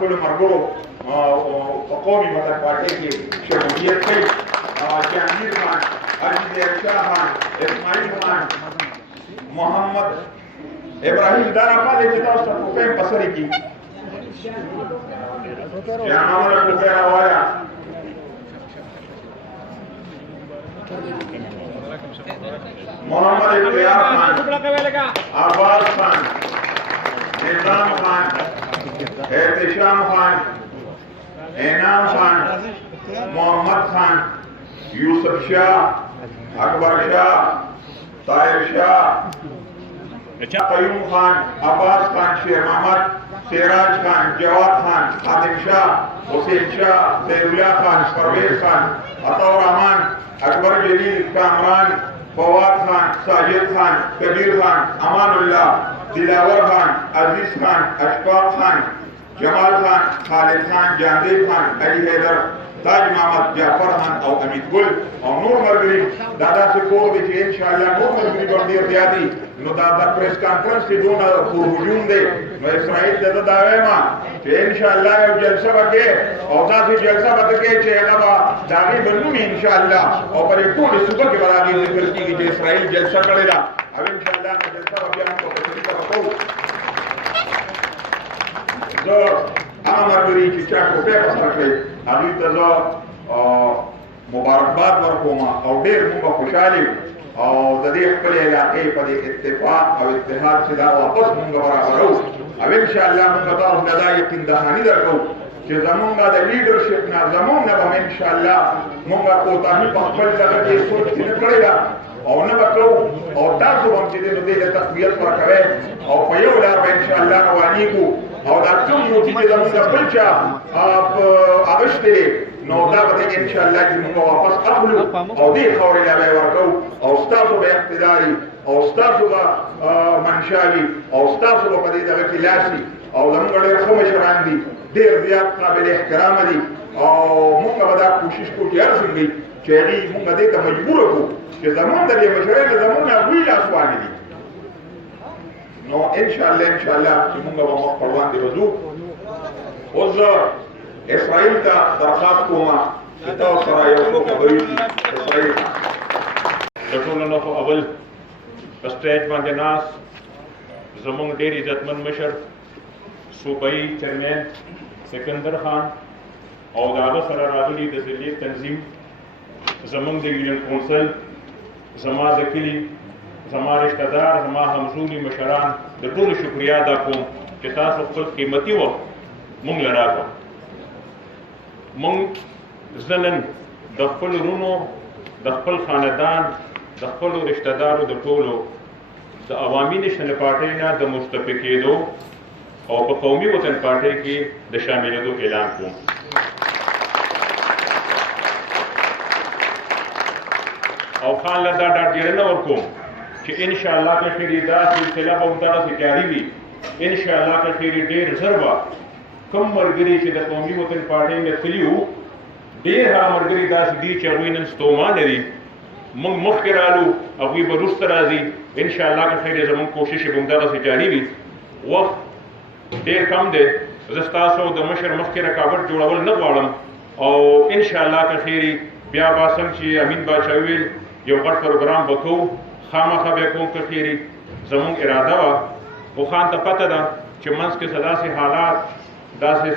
خپلو ملګرو په قومي وطن پارټۍ کې شمولیت کوي جهانګیر خان، حاجي ظاهرشاه خان، اسماعیل خان، محمد ابراهیم دا راپاتې چې تاسو ته ټوپۍ په سر کې جانانه ټوپۍ راوایه. محمد اختیار خان، عباس خان، نظام خان، احتشام خان، انعام خان، محمد خان، یوسف شاہ، اکبر شاہ، طاہر شاہ، قیوم خان، عباس خان، شیر محمد، سراج خان، جواد خان، خادم شاہ، حسین شاہ، سید اللہ خان، پرویز خان، عطا الرحمان، اکبر جلیل، کامران، فواد خان، ساجد خان، کبیر خان، امان اللہ، دلاور خان، عزیز خان، اشفاق خان، جمال خان، خالد خان، جہاندیب خان، علی حیدر، تاج محمد، جعفر خان او امید گل او نور ملګري دا داسې کور دی چې انشاءالله نور ملګري به ډېر زیات دي. نو دا د پریس کانفرنس کې دونه هجوم دی نو اسرائیل ته زه دا وایم چې انشاءالله یو جلسه به کې او داسې جلسه به ته کې چې هغه به د هغې به نوم انشاءالله او پر ټولې صوبه کې به د هغې ذکر کېږي چې اسرائیل جلسه کړې ده او انشاءالله هغه جلسه به بیا موږ په طریقه به کوو. زه هغه ملګري چې چا ټوپۍ په سر کړئ هغوی ته زه مبارکباد ورکوم او ډېر موږ به خوشحال یو او د دې خپلې علاقې په دې اتفاق او اتحاد چې دا واپس موږ برابرو او انشاءالله موږ تاسو ته دا یقین دهاني درکوو چې زمونږ د لیډرشپ نه زمونږ نه به انشاءالله موږ کوتاهي په خپل دغه کې سوچ کې نه کړې ده او نه به کوو او تاسو به هم چې دی نو دې ته تقویت ورکوئ او په یو لار به انشاءالله روانېږو او دا کوم یو چې زمونږ بل چا اغوښتی دی نو دا به انشاءالله چې موږ واپس اخلو او دې خاورې له به یې ورکوو او ستاسو به اقتدار وي او ستاسو به منشا وي او ستاسو به په دې دغه کې لاس وي او زموږ ډېر ښه مشران دي ډېر زیات قابل احترامه دي او موږ به دا کوشش کوو چې هر څنګه چې هغې موږ دې ته مجبوره کړو چې زمونږ د دې مشرۍ نه زمونږ نه هغوی لاسوانې دي نو انشاءالله چې موږ به مخ پر وړاندې وځو. اوس زه اسرائیل ته درخواست کوم چې تاسو سره یو څو خبرې دي. اسرائیل د ټولو نه خو اول په سټیج باندې ناست زموږ ډېر عزتمن مشر صوبایي چیرمین سکندر خان او د هغه سره راغلي د ضلعې تنظیم زموږ د یونین کونسل زما د کلي زما رشته دار زما همزولي مشران د ټولو شکریا ادا کوم چې تاسو خپل قیمتي وخت موږ له راکړو. موږ زه نن د خپلو وروڼو د خپل خاندان د خپلو رشته دارو د ټولو د عوامي نیشنل پارټۍ نه د مستعفي کېدو او په قومي وطن پارټۍ کې د شاملېدو اعلان کوم. او خان له دا ډاډګیرنه ورکوم چې انشاءالله که چېرې دا سلسله به همدغسې جاري وي انشاءالله که چېرې ډېر ژر به کوم ملګري چې د قومي وطن پارټۍ نه تللي وو ډېر هغه ملګري داسې دي چې هغوی نن ستومانه دي موږ مخکې رالو هغوی به وروسته راځي انشاءالله که خیر زموږ کوشش به همدغسې جاري وي. وخت ډېر کم دی زه ستاسو د مشر مخکې رکاوټ جوړول نه غواړم او انشاءالله که خیر بیا به څنګه چې امین باچا وویل یو غټ پروګرام به کوو خامخا به کوم که خیر زموږ اراده وه خو خان ته پته ده چې منځ کې څه داسې حالات داسې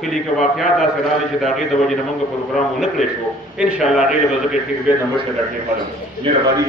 کلي کې واقعات داسې راغلي چې د هغې د وجې نه موږ پروګرام ونه کړی شو انشاءالله هغې له به زه که خیر بیا د مشر راټې قدم مهرباني